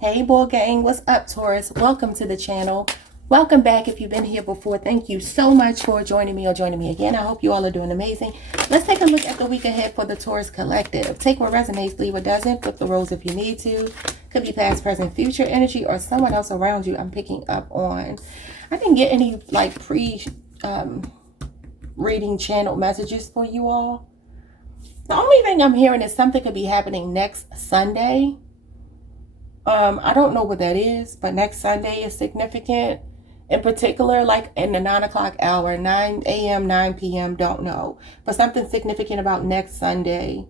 Hey, boy gang, what's up, Taurus? Welcome to the channel. Welcome back if you've been here before. Thank you so much for joining me or joining me again. I hope you all are doing amazing. Let's take a look at the week ahead for the Taurus Collective. Take what resonates, leave what doesn't. Flip the roles if you need to. Could be past, present, future energy or someone else around you I'm picking up on. I didn't get any like reading channel messages for you all. The only thing I'm hearing is something could be happening next Sunday. I don't know what that is, but next Sunday is significant. In particular, like in the 9 o'clock hour, 9 a.m., 9 p.m., don't know. But something significant about next Sunday.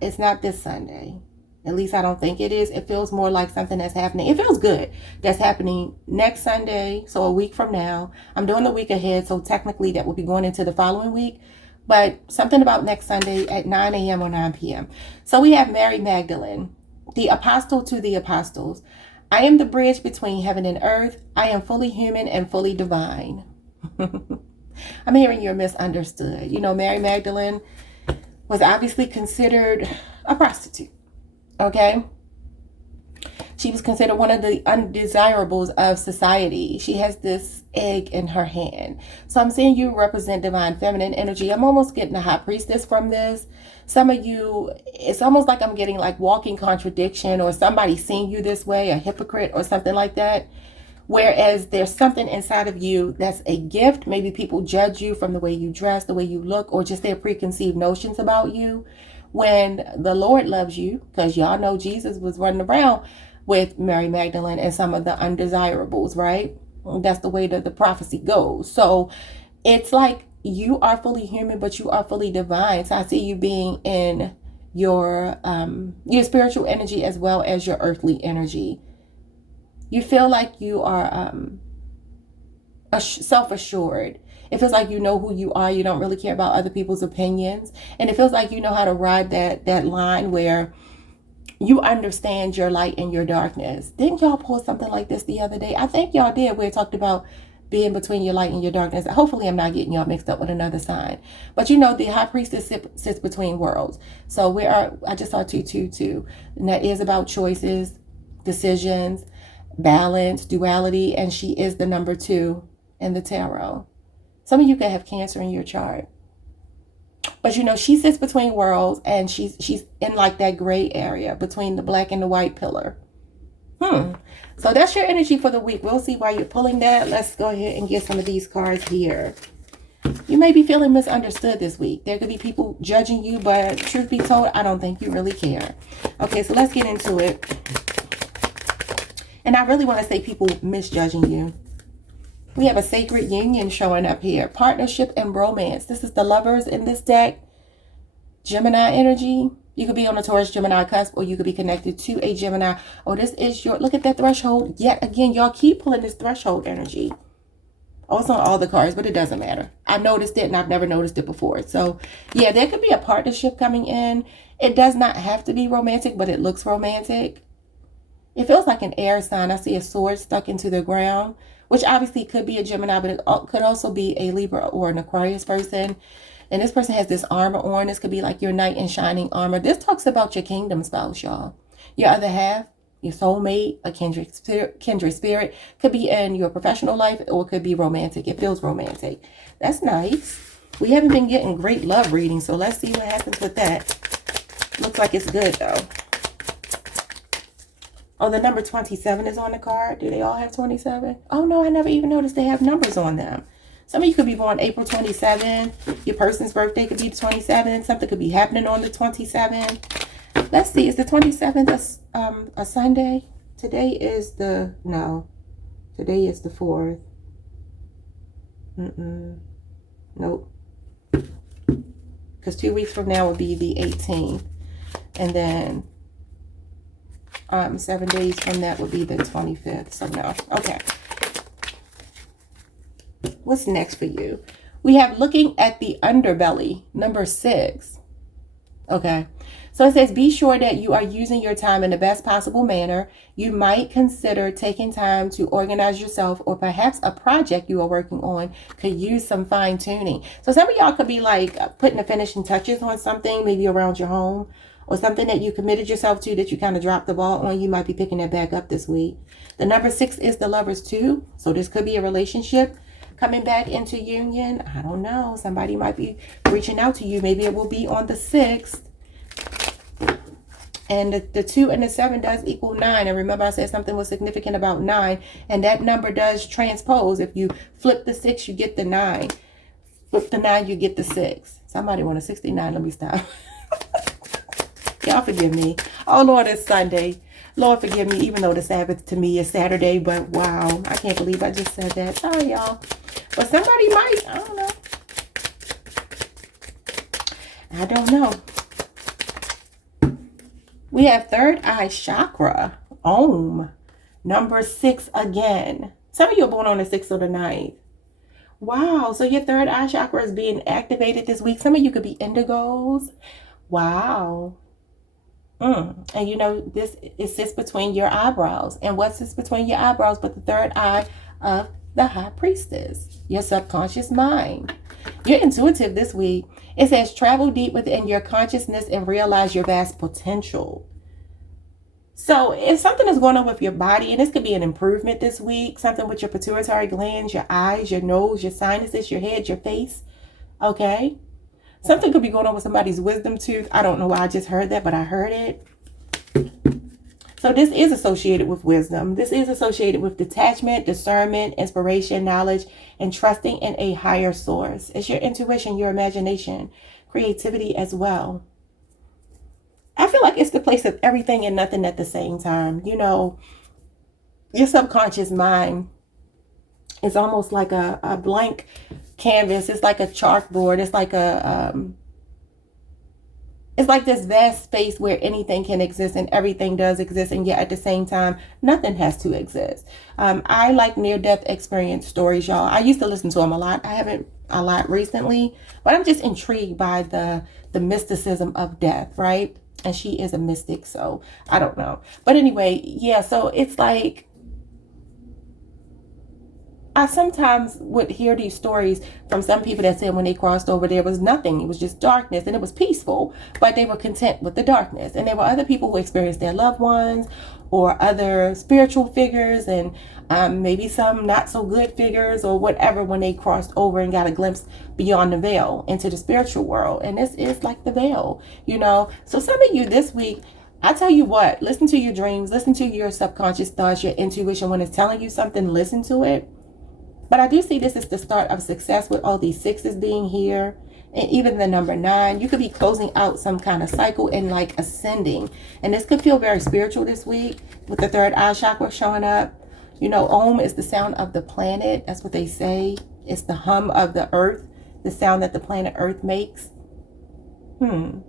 It's not this Sunday. At least I don't think it is. It feels more like something that's happening. It feels good. That's happening next Sunday, so a week from now. I'm doing the week ahead, so technically that will be going into the following week. But something about next Sunday at 9 a.m. or 9 p.m. So we have Mary Magdalene, the apostle to the apostles. I am the bridge between heaven and earth. I am fully human and fully divine. I'm hearing you're misunderstood. You know, Mary Magdalene was obviously considered a prostitute. Okay? She was considered one of the undesirables of society. She has this egg in her hand. So I'm seeing you represent divine feminine energy. I'm almost getting a high priestess from this. Some of you, it's almost like I'm getting like walking contradiction, or somebody seeing you this way, a hypocrite or something like that. Whereas there's something inside of you that's a gift. Maybe people judge you from the way you dress, the way you look, or just their preconceived notions about you. When the Lord loves you, because y'all know Jesus was running around with Mary Magdalene and some of the undesirables, right? That's the way that the prophecy goes. So it's like you are fully human, but you are fully divine. So I see you being in your spiritual energy as well as your earthly energy. You feel like you are self-assured. It feels like you know who you are. You don't really care about other people's opinions. And it feels like you know how to ride that line where you understand your light and your darkness. Didn't y'all post something like this the other day? I think y'all did, where it talked about being between your light and your darkness. Hopefully I'm not getting y'all mixed up with another sign. But you know, the high priestess sits between worlds. So I just saw 222. And that is about choices, decisions, balance, duality. And she is the number 2 in the tarot. Some of you could have Cancer in your chart. But you know, she sits between worlds, and she's in like that gray area between the black and the white pillar. So that's your energy for the week. We'll see why you're pulling that. Let's go ahead and get some of these cards here. You may be feeling misunderstood this week. There could be people judging you, but truth be told, I don't think you really care. Okay, so let's get into it. And I really want to say people misjudging you. We have a sacred union showing up here. Partnership and romance. This is the lovers in this deck. Gemini energy. You could be on a Taurus Gemini cusp, or you could be connected to a Gemini. Oh, this is your, look at that threshold. Yet again, y'all keep pulling this threshold energy. Oh, it's on all the cards, but it doesn't matter. I noticed it and I've never noticed it before. So yeah, there could be a partnership coming in. It does not have to be romantic, but it looks romantic. It feels like an air sign. I see a sword stuck into the ground, which obviously could be a Gemini, but it could also be a Libra or an Aquarius person. And this person has this armor on. This could be like your knight in shining armor. This talks about your kingdom spouse, y'all. Your other half, your soulmate, a kindred spirit. Could be in your professional life, or could be romantic. It feels romantic. That's nice. We haven't been getting great love readings, so let's see what happens with that. Looks like it's good, though. Oh, the number 27 is on the card. Do they all have 27? Oh, no, I never even noticed they have numbers on them. Some of you could be born April 27. Your person's birthday could be the 27. Something could be happening on the 27. Let's see. Is the 27th a Sunday? Today is the... No. Today is the 4th. Nope. Because 2 weeks from now will be the 18th. And then... 7 days from that would be the 25th. So no. Okay. What's next for you? We have looking at the underbelly, number 6. Okay. So it says, be sure that you are using your time in the best possible manner. You might consider taking time to organize yourself, or perhaps a project you are working on could use some fine tuning. So some of y'all could be like putting the finishing touches on something, maybe around your home. or something that you committed yourself to that you kind of dropped the ball on, you might be picking that back up this week. The number 6 is the Lovers too. So this could be a relationship coming back into union. I don't know. Somebody might be reaching out to you. Maybe it will be on the 6th. And the 2 and the 7 does equal 9. And remember I said something was significant about 9. And that number does transpose. If you flip the 6, you get the 9. Flip the 9, you get the 6. Somebody want a 69. Let me stop. Y'all forgive me. Oh, Lord, it's Sunday. Lord, forgive me, even though the Sabbath to me is Saturday. But wow, I can't believe I just said that. Sorry, y'all. But somebody might. I don't know. I don't know. We have third eye chakra. Om. Number 6 again. Some of you are born on the 6th or the 9th. Wow. So your third eye chakra is being activated this week. Some of you could be indigos. Wow. And you know, it sits between your eyebrows. And what sits between your eyebrows but the third eye of the high priestess? Your subconscious mind. You're intuitive this week. It says travel deep within your consciousness and realize your vast potential. So if something is going on with your body, and this could be an improvement this week, something with your pituitary glands, your eyes, your nose, your sinuses, your head, your face, okay? Something could be going on with somebody's wisdom tooth. I don't know why I just heard that, but I heard it. So this is associated with wisdom. This is associated with detachment, discernment, inspiration, knowledge, and trusting in a higher source. It's your intuition, your imagination, creativity as well. I feel like it's the place of everything and nothing at the same time. You know, your subconscious mind is almost like a blank canvas. It's like a chalkboard. It's like it's like this vast space where anything can exist and everything does exist, and yet at the same time nothing has to exist. I like near-death experience stories, y'all. I used to listen to them a lot. I haven't a lot recently, but I'm just intrigued by the mysticism of death, right? And she is a mystic, so I don't know. But anyway, yeah, so it's like I sometimes would hear these stories from some people that said when they crossed over, there was nothing. It was just darkness and it was peaceful, but they were content with the darkness. And there were other people who experienced their loved ones or other spiritual figures and maybe some not so good figures or whatever when they crossed over and got a glimpse beyond the veil into the spiritual world. And this is like the veil, you know. So some of you this week, I tell you what, listen to your dreams, listen to your subconscious thoughts, your intuition. When it's telling you something, listen to it. But I do see this is the start of success with all these 6s being here. And even the number 9, you could be closing out some kind of cycle and like ascending. And this could feel very spiritual this week with the third eye chakra showing up. You know, Om is the sound of the planet. That's what they say. It's the hum of the earth, the sound that the planet Earth makes. And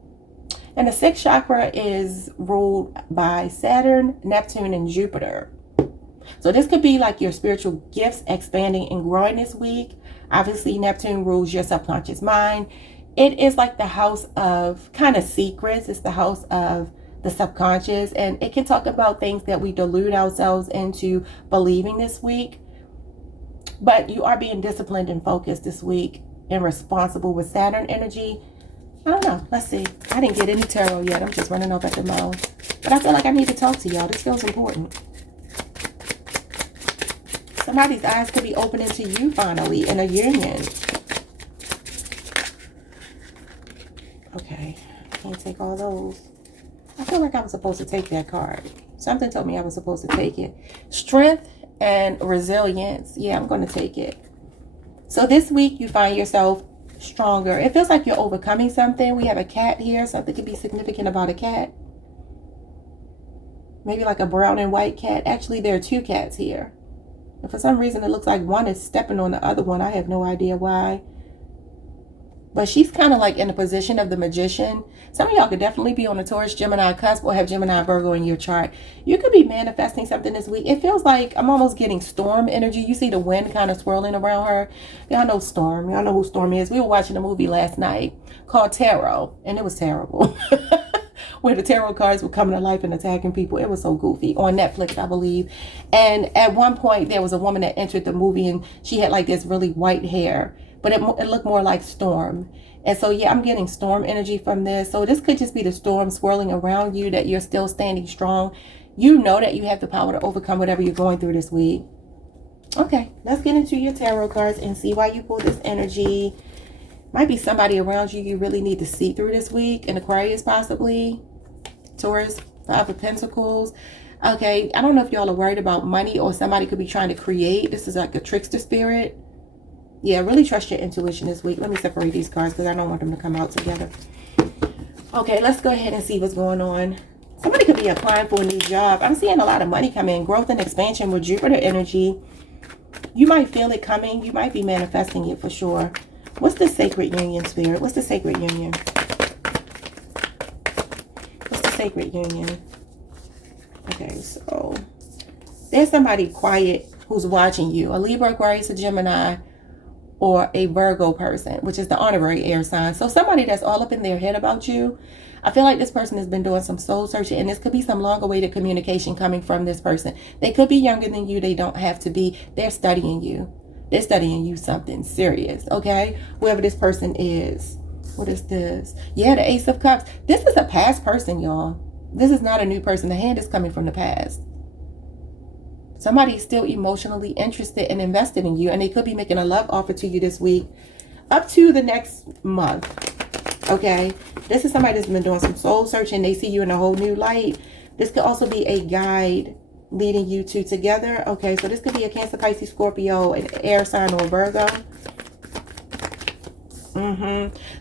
the 6th chakra is ruled by Saturn, Neptune, and Jupiter. So this could be like your spiritual gifts expanding and growing this week. Obviously, Neptune rules your subconscious mind. It is like the house of kind of secrets. It's the house of the subconscious. And it can talk about things that we delude ourselves into believing this week. But you are being disciplined and focused this week and responsible with Saturn energy. I don't know. Let's see. I didn't get any tarot yet. I'm just running off at the mouth. But I feel like I need to talk to y'all. This feels important. Somebody's eyes could be opening to you finally in a union. Okay, I can't take all those. I feel like I was supposed to take that card. Something told me I was supposed to take it. Strength and resilience. Yeah, I'm going to take it. So this week you find yourself stronger. It feels like you're overcoming something. We have a cat here. Something could be significant about a cat. Maybe like a brown and white cat. Actually, there are 2 cats here. And for some reason, it looks like one is stepping on the other one. I have no idea why. But she's kind of like in the position of the magician. Some of y'all could definitely be on a Taurus, Gemini cusp or have Gemini, Virgo in your chart. You could be manifesting something this week. It feels like I'm almost getting storm energy. You see the wind kind of swirling around her. Y'all know Storm. Y'all know who Storm is. We were watching a movie last night called Tarot. And it was terrible. Where the tarot cards were coming to life and attacking people. It was so goofy. On Netflix, I believe. And at one point, there was a woman that entered the movie and she had like this really white hair. But it looked more like Storm. And so, yeah, I'm getting storm energy from this. So this could just be the storm swirling around you, that you're still standing strong. You know that you have the power to overcome whatever you're going through this week. Okay, let's get into your tarot cards and see why you pulled this energy. Might be somebody around you you really need to see through this week. An Aquarius possibly. Taurus, Five of Pentacles. Okay, I don't know if y'all are worried about money, or somebody could be trying to create. This is like a trickster spirit. Yeah, really trust your intuition this week. Let me separate these cards because I don't want them to come out together. Okay, let's go ahead and see what's going on. Somebody could be applying for a new job. I'm seeing a lot of money come in. Growth and expansion with Jupiter energy. You might feel it coming. You might be manifesting it for sure. What's the sacred union, spirit? What's the sacred union? What's the sacred union? Okay, so there's somebody quiet who's watching you. A Libra, Aquarius, a Gemini, or a Virgo person, which is the honorary air sign. So somebody that's all up in their head about you. I feel like this person has been doing some soul searching, and this could be some long-awaited communication coming from this person. They could be younger than you. They don't have to be. They're studying you. They're studying you something serious, okay? Whoever this person is. What is this? Yeah, the Ace of Cups. This is a past person, y'all. This is not a new person. The hand is coming from the past. Somebody's still emotionally interested and invested in you, and they could be making a love offer to you this week up to the next month, okay? This is somebody that's been doing some soul searching. They see you in a whole new light. This could also be a guide leading you two together, okay? So this could be a Cancer, Pisces, Scorpio, an air sign, or Virgo.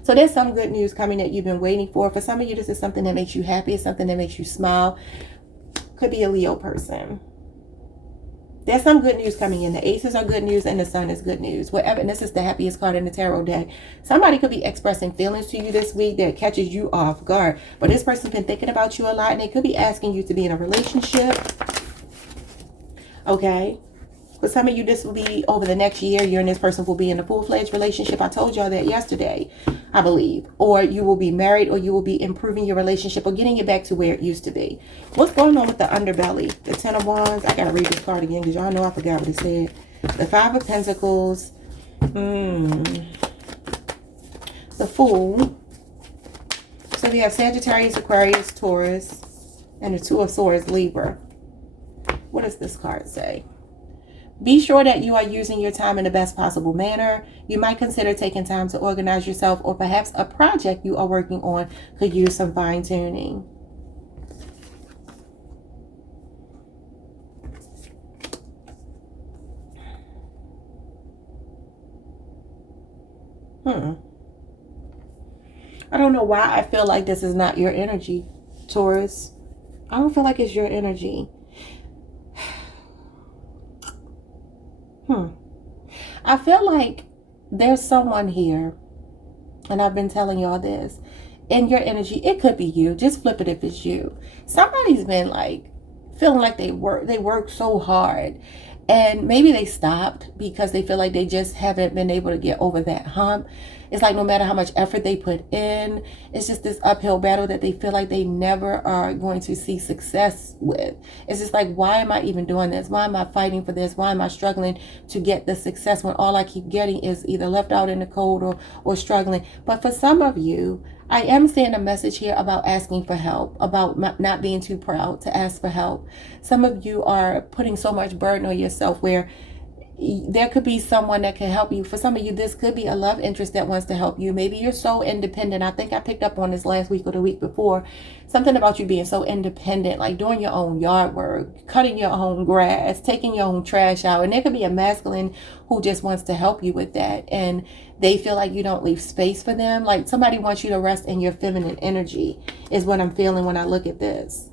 So there's some good news coming that you've been waiting for. For some of you, this is something that makes you happy. It's something that makes you smile. Could be a Leo person. There's some good news coming in. The aces are good news and the sun is good news. Whatever, and this is the happiest card in the tarot deck. Somebody could be expressing feelings to you this week that catches you off guard. But this person's been thinking about you a lot, and they could be asking you to be in a relationship. Okay. For some of you, this will be over the next year. You and this person will be in a full-fledged relationship. I told y'all that yesterday, I believe. Or you will be married, or you will be improving your relationship, or getting it back to where it used to be. What's going on with the underbelly? The Ten of Wands. I got to read this card again because y'all know I forgot what it said. The Five of Pentacles. The Fool. So we have Sagittarius, Aquarius, Taurus, and the Two of Swords, Libra. What does this card say? Be sure that you are using your time in the best possible manner. You might consider taking time to organize yourself, or perhaps a project you are working on could use some fine-tuning. I don't know why I feel like this is not your energy, Taurus. I don't feel like it's your energy. I feel like there's someone here, and I've been telling y'all this, in your energy. It could be you. Just flip it if it's you. Somebody's been like feeling like they work so hard, and maybe they stopped because they feel like they just haven't been able to get over that hump. It's like no matter how much effort they put in, it's just this uphill battle that they feel like they never are going to see success with. It's just like, why am I even doing this? Why am I fighting for this? Why am I struggling to get the success when all I keep getting is either left out in the cold or struggling? But for some of you, I am seeing a message here about asking for help, about not being too proud to ask for help. Some of you are putting so much burden on yourself where there could be someone that can help you. For some of you, this could be a love interest that wants to help you. Maybe you're so independent. I think I picked up on this last week or the week before. Something about you being so independent, like doing your own yard work, cutting your own grass, taking your own trash out. And there could be a masculine who just wants to help you with that. And they feel like you don't leave space for them. Like somebody wants you to rest in your feminine energy is what I'm feeling when I look at this.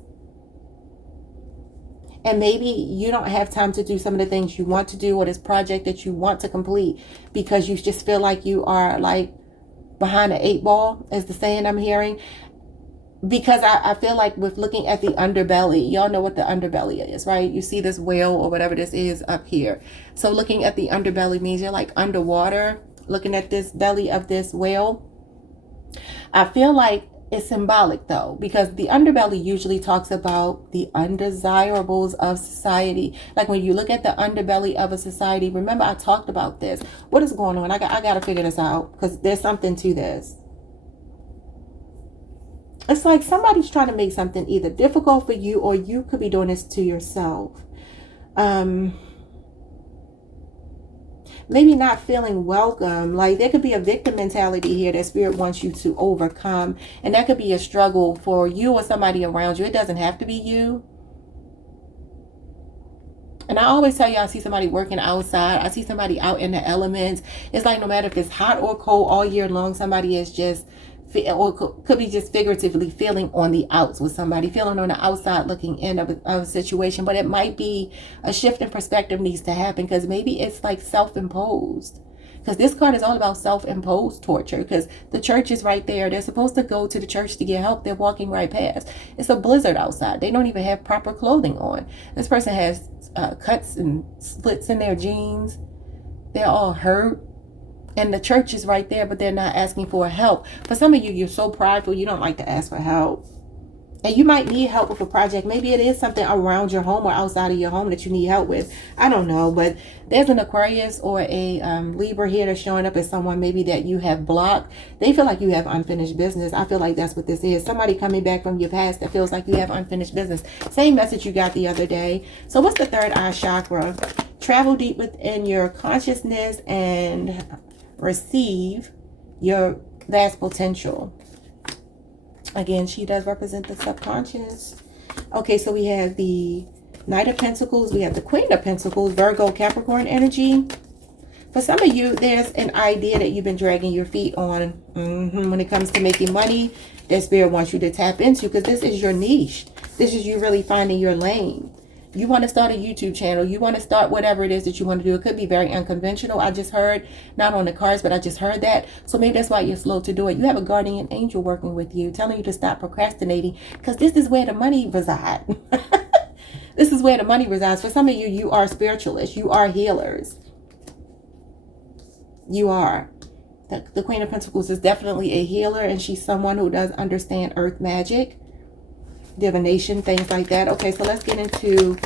And maybe you don't have time to do some of the things you want to do, or this project that you want to complete, because you just feel like you are like behind the 8 ball, is the saying I'm hearing. Because I feel like with looking at the underbelly, y'all know what the underbelly is, right? You see this whale or whatever this is up here. So looking at the underbelly means you're like underwater, looking at this belly of this whale. I feel like it's symbolic though, because the underbelly usually talks about the undesirables of society. Like when you look at the underbelly of a society, remember I talked about this. What is going on? I got to figure this out because there's something to this. It's like somebody's trying to make something either difficult for you, or you could be doing this to yourself. Maybe not feeling welcome. Like there could be a victim mentality here that spirit wants you to overcome. And that could be a struggle for you or somebody around you. It doesn't have to be you. And I always tell you, I see somebody working outside. I see somebody out in the elements. It's like no matter if it's hot or cold all year long, somebody is just, or could be just figuratively feeling on the outs with somebody, feeling on the outside looking in of a situation. But it might be a shift in perspective needs to happen, because maybe it's like self-imposed. Because this card is all about self-imposed torture, because the church is right there. They're supposed to go to the church to get help. They're walking right past. It's a blizzard outside. They don't even have proper clothing on. This person has cuts and slits in their jeans. They're all hurt. And the church is right there, but they're not asking for help. For some of you, you're so prideful, you don't like to ask for help. And you might need help with a project. Maybe it is something around your home or outside of your home that you need help with. I don't know. But there's an Aquarius or a Libra here that's showing up as someone maybe that you have blocked. They feel like you have unfinished business. I feel like that's what this is. Somebody coming back from your past that feels like you have unfinished business. Same message you got the other day. So what's the third eye chakra? Travel deep within your consciousness and receive your vast potential. Again, she does represent the subconscious. Okay, so we have the Knight of Pentacles. We have the Queen of Pentacles, Virgo, Capricorn energy. For some of you, there's an idea that you've been dragging your feet on when it comes to making money that Spirit wants you to tap into, because this is your niche. This is you really finding your lane. You want to start a YouTube channel. You want to start whatever it is that you want to do. It could be very unconventional. I just heard, not on the cards, but I just heard that. So maybe that's why you're slow to do it. You have a guardian angel working with you, telling you to stop procrastinating, because this is where the money resides. This is where the money resides. For some of you, you are spiritualists. You are healers. You are. The Queen of Pentacles is definitely a healer, and she's someone who does understand earth magic, divination, things like that. Okay, so let's get into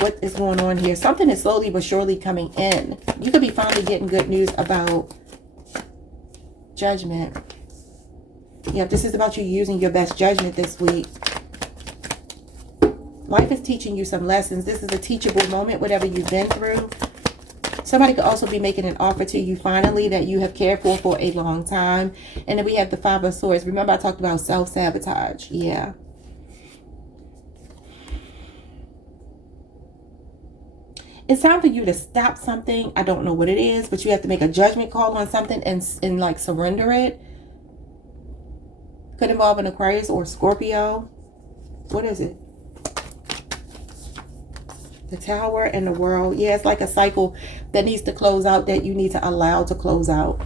what is going on here. Something is slowly but surely coming in. You could be finally getting good news about judgment. Yeah, this is about you using your best judgment this week. Life is teaching you some lessons. This is a teachable moment, whatever you've been through. Somebody could also be making an offer to you finally that you have cared for a long time. And then we have the Five of Swords. Remember I talked about self-sabotage. Yeah. It's time for you to stop something. I don't know what it is, but you have to make a judgment call on something and like surrender it. Could involve an Aquarius or Scorpio. What is it? The Tower and the World. Yeah, it's like a cycle that needs to close out, that you need to allow to close out.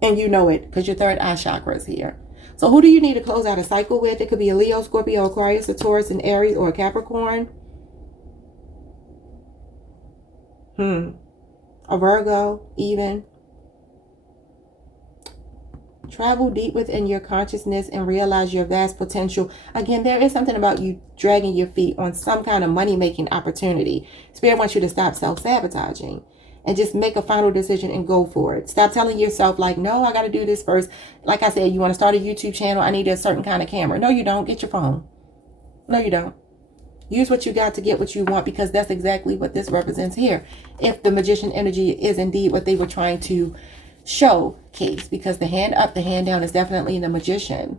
And you know it, because your third eye chakra is here. So who do you need to close out a cycle with? It could be a Leo, Scorpio, Aquarius, a Taurus, an Aries, or a Capricorn. A Virgo, even. Travel deep within your consciousness and realize your vast potential. Again, there is something about you dragging your feet on some kind of money-making opportunity. Spirit wants you to stop self-sabotaging and just make a final decision and go for it. Stop telling yourself like, no, I got to do this first. Like I said, you want to start a YouTube channel. I need a certain kind of camera. No, you don't. Get your phone. No, you don't. Use what you got to get what you want, because that's exactly what this represents here. If the Magician energy is indeed what they were trying to showcase, because the hand up, the hand down is definitely the Magician.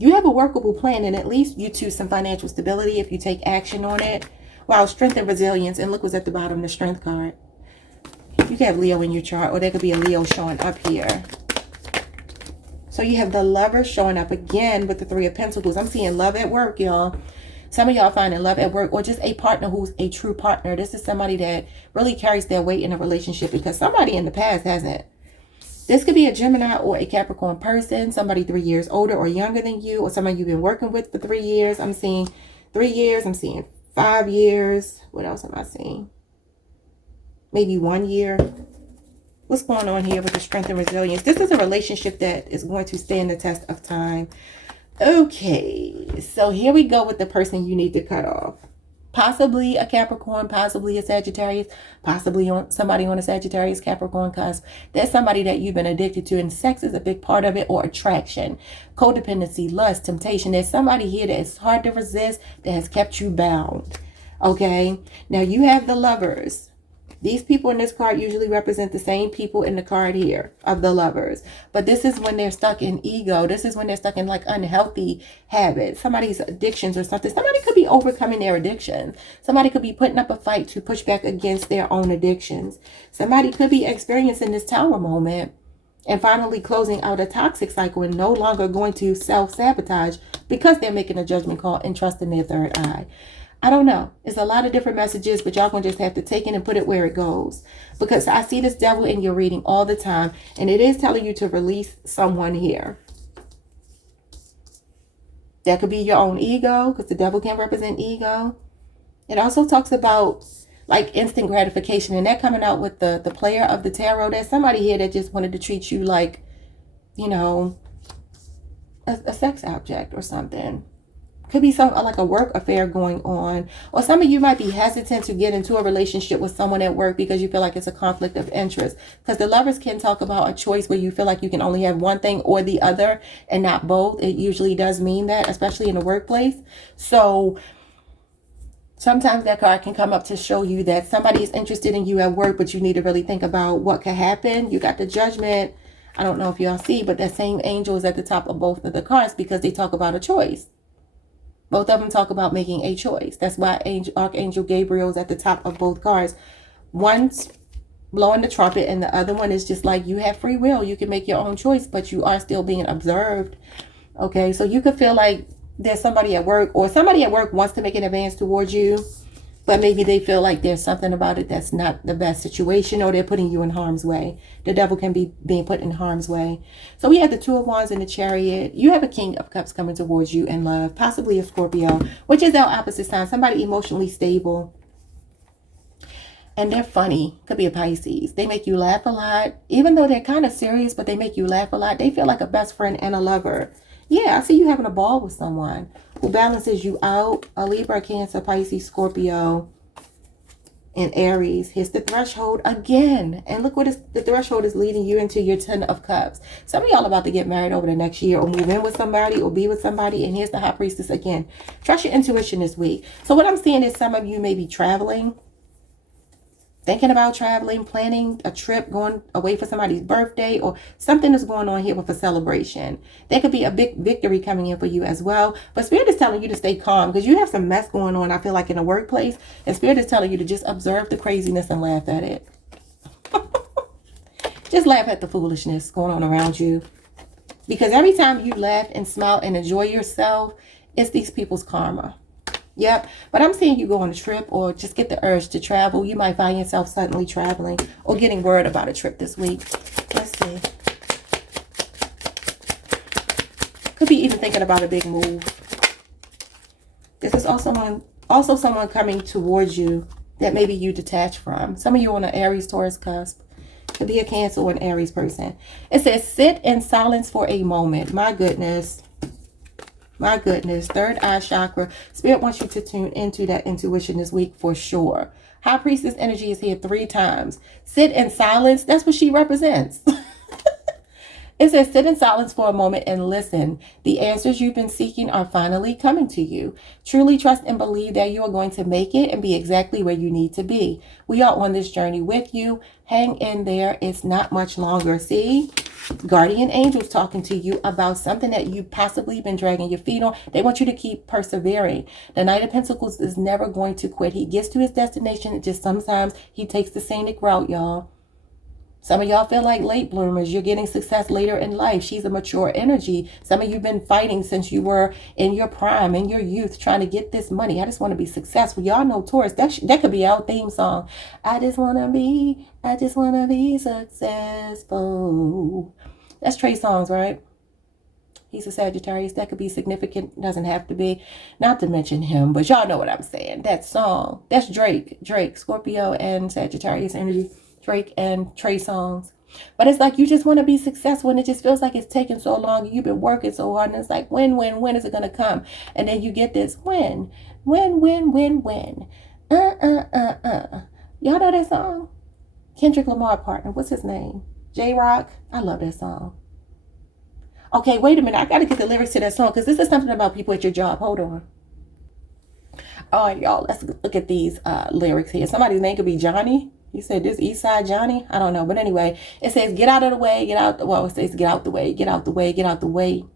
You have a workable plan, and at least you choose some financial stability if you take action on it. Wow, strength and resilience. And look what's at the bottom, the Strength card. You can have Leo in your chart, or there could be a Leo showing up here. So you have the Lover showing up again with the Three of Pentacles. I'm seeing love at work, y'all. Some of y'all finding love at work, or just a partner who's a true partner. This is somebody that really carries their weight in a relationship, because somebody in the past hasn't. This could be a Gemini or a Capricorn person, somebody 3 years older or younger than you, or somebody you've been working with for 3 years. I'm seeing 3 years. I'm seeing 5 years. What else am I seeing? Maybe 1 year. What's going on here with the strength and resilience? This is a relationship that is going to stand the test of time. Okay, so here we go with the person you need to cut off. Possibly a Capricorn, possibly a Sagittarius, possibly somebody on a Sagittarius Capricorn cusp. There's somebody that you've been addicted to, and sex is a big part of it, or attraction, codependency, lust, temptation. There's somebody here that is hard to resist, that has kept you bound. Okay, now you have the Lovers. These people in this card usually represent the same people in the card here of the Lovers. But this is when they're stuck in ego. This is when they're stuck in like unhealthy habits, somebody's addictions or something. Somebody could be overcoming their addiction. Somebody could be putting up a fight to push back against their own addictions. Somebody could be experiencing this Tower moment and finally closing out a toxic cycle and no longer going to self-sabotage because they're making a judgment call and trusting their third eye. I don't know. It's a lot of different messages, but y'all gonna just have to take it and put it where it goes. Because I see this devil in your reading all the time, and it is telling you to release someone here. That could be your own ego, because the devil can represent ego. It also talks about like instant gratification, and that coming out with the player of the tarot. There's somebody here that just wanted to treat you like, you know, a sex object or something. Could be some like a work affair going on, or some of you might be hesitant to get into a relationship with someone at work because you feel like it's a conflict of interest. Because the Lovers can talk about a choice where you feel like you can only have one thing or the other and not both. It usually does mean that, especially in the workplace. So sometimes that card can come up to show you that somebody is interested in you at work, but you need to really think about what could happen. You got the Judgment. I don't know if y'all see, but that same angel is at the top of both of the cards because they talk about a choice. Both of them talk about making a choice. That's why Archangel Gabriel is at the top of both cards. One's blowing the trumpet and the other one is just like, you have free will. You can make your own choice, but you are still being observed. Okay, so you could feel like there's somebody at work, or somebody at work wants to make an advance towards you, but maybe they feel like there's something about it that's not the best situation, or they're putting you in harm's way. The devil can be being put in harm's way. So we have the Two of Wands in the Chariot. You have a King of Cups coming towards you in love, possibly a Scorpio, which is our opposite sign. Somebody emotionally stable. And they're funny. Could be a Pisces. They make you laugh a lot. Even though they're kind of serious, but they make you laugh a lot. They feel like a best friend and a lover. Yeah, I see you having a ball with someone who balances you out. A Libra, Cancer, Pisces, Scorpio, and Aries. Here's the threshold again. And look what the threshold is leading you into your Ten of Cups. Some of y'all about to get married over the next year, or move in with somebody, or be with somebody. And here's the High Priestess again. Trust your intuition this week. So what I'm seeing is some of you may be traveling. Thinking about traveling, planning a trip, going away for somebody's birthday, or something is going on here with a celebration. There could be a big victory coming in for you as well. But Spirit is telling you to stay calm because you have some mess going on, I feel like, in the workplace. And Spirit is telling you to just observe the craziness and laugh at it. Just laugh at the foolishness going on around you. Because every time you laugh and smile and enjoy yourself, it's these people's karma. Yep, but I'm seeing you go on a trip or just get the urge to travel. You might find yourself suddenly traveling or getting word about a trip this week. Let's see. Could be even thinking about a big move. This is also someone coming towards you that maybe you detach from. Some of you on an Aries, Taurus cusp. Could be a Cancer or an Aries person. It says, sit in silence for a moment. My goodness. My goodness. Third eye chakra. Spirit wants you to tune into that intuition this week for sure. High Priestess energy is here 3 times. Sit in silence. That's what she represents. It says, sit in silence for a moment and listen. The answers you've been seeking are finally coming to you. Truly trust and believe that you are going to make it and be exactly where you need to be. We are on this journey with you. Hang in there. It's not much longer. See? Guardian angels talking to you about something that you've possibly been dragging your feet on. They want you to keep persevering. The Knight of Pentacles is never going to quit. He gets to his destination. Just sometimes he takes the scenic route, y'all. Some of y'all feel like late bloomers. You're getting success later in life. She's a mature energy. Some of you have been fighting since you were in your prime, in your youth, trying to get this money. I just want to be successful. Y'all know Taurus. That could be our theme song. I just want to be successful. That's Trey Songz, right? He's a Sagittarius. That could be significant. Doesn't have to be. Not to mention him, but y'all know what I'm saying. That song. That's Drake. Scorpio and Sagittarius energy. Drake and Trey Songz. But it's like you just want to be successful, and it just feels like it's taking so long. You've been working so hard, and it's like, when is it going to come? And then you get this when. Y'all know that song? Kendrick Lamar partner. What's his name? J-Rock. I love that song. Okay, wait a minute. I got to get the lyrics to that song, because this is something about people at your job. Hold on. All right, y'all. Let's look at these lyrics here. Somebody's name could be Johnny. You said this Eastside Johnny? I don't know. But anyway, it says, get out of the way. Well, it says, get out the way. Get out the way. Get out the way.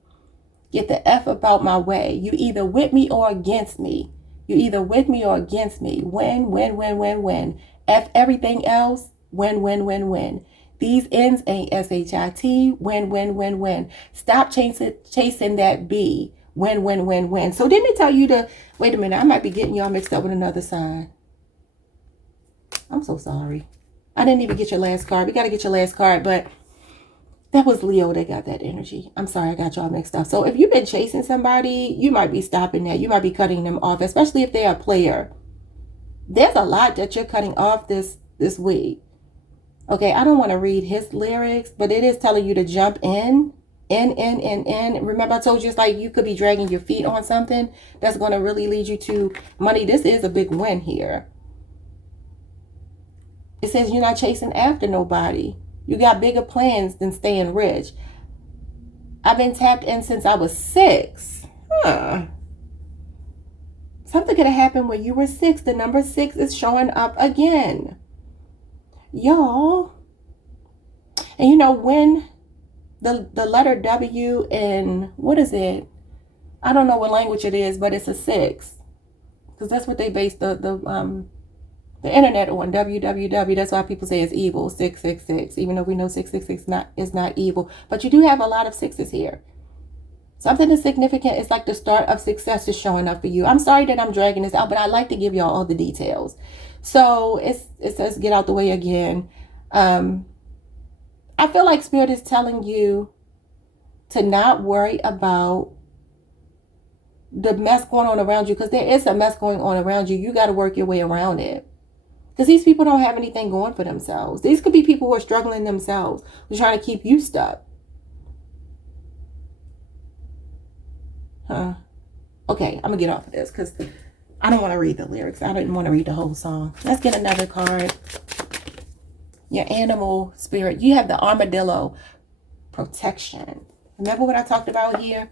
Get the F about my way. You either with me or against me. You either with me or against me. When. F everything else. When. These ends ain't S-H-I-T. When. Stop chasing that B. When. So didn't it tell you to, wait a minute, I might be getting y'all mixed up with another sign. I'm so sorry. I didn't even get your last card. We got to get your last card, but that was Leo that got that energy. I'm sorry, I got y'all mixed up. So if you've been chasing somebody, you might be stopping that. You might be cutting them off, especially if they're a player. There's a lot that you're cutting off this week. Okay, I don't want to read his lyrics, but it is telling you to jump in. Remember I told you it's like you could be dragging your feet on something that's going to really lead you to money. This is a big win here. It says you're not chasing after nobody. You got bigger plans than staying rich. I've been tapped in since I was 6. Something could have happened when you were 6. The number 6 is showing up again. Y'all. And you know, when the letter W in, what is it? I don't know what language it is, but it's a 6. Because that's what they base the internet on, www. That's why people say it's evil, 666. Even though we know 666 is not evil. But you do have a lot of 6s here. Something is significant. It's like the start of success is showing up for you. I'm sorry that I'm dragging this out, but I like to give y'all all the details. So it says get out the way again. I feel like Spirit is telling you to not worry about the mess going on around you, because there is a mess going on around you. You got to work your way around it. Because these people don't have anything going for themselves. These could be people who are struggling themselves, who are trying to keep you stuck. Okay, I'm going to get off of this because I don't want to read the lyrics. I didn't want to read the whole song. Let's get another card. Your animal spirit. You have the armadillo protection. Remember what I talked about here?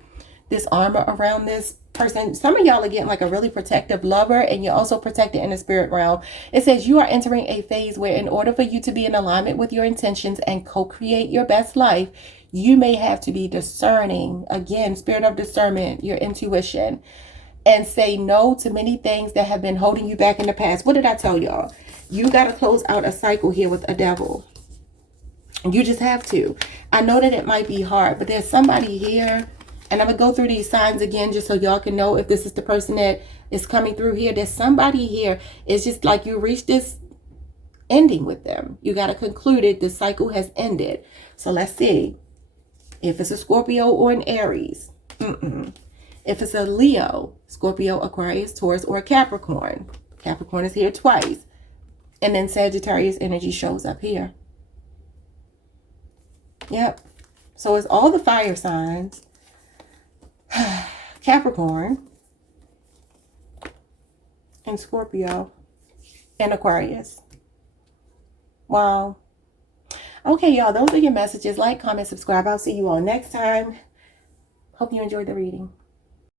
This armor around this person. Some of y'all are getting like a really protective lover, and you're also protected in the spirit realm. It says you are entering a phase where in order for you to be in alignment with your intentions and co-create your best life, you may have to be discerning. Again, spirit of discernment, your intuition, and say no to many things that have been holding you back in the past. What did I tell y'all? You got to close out a cycle here with a devil. You just have to. I know that it might be hard, but there's somebody here. And I'm going to go through these signs again just so y'all can know if this is the person that is coming through here. There's somebody here. It's just like you reached this ending with them. You got to conclude it. The cycle has ended. So let's see. If it's a Scorpio or an Aries. If it's a Leo, Scorpio, Aquarius, Taurus, or a Capricorn. Capricorn is here twice. And then Sagittarius energy shows up here. Yep. So it's all the fire signs. Capricorn and Scorpio and Aquarius. Wow. Okay, y'all, those are your messages. Like, comment, subscribe. I'll see you all next time. Hope you enjoyed the reading.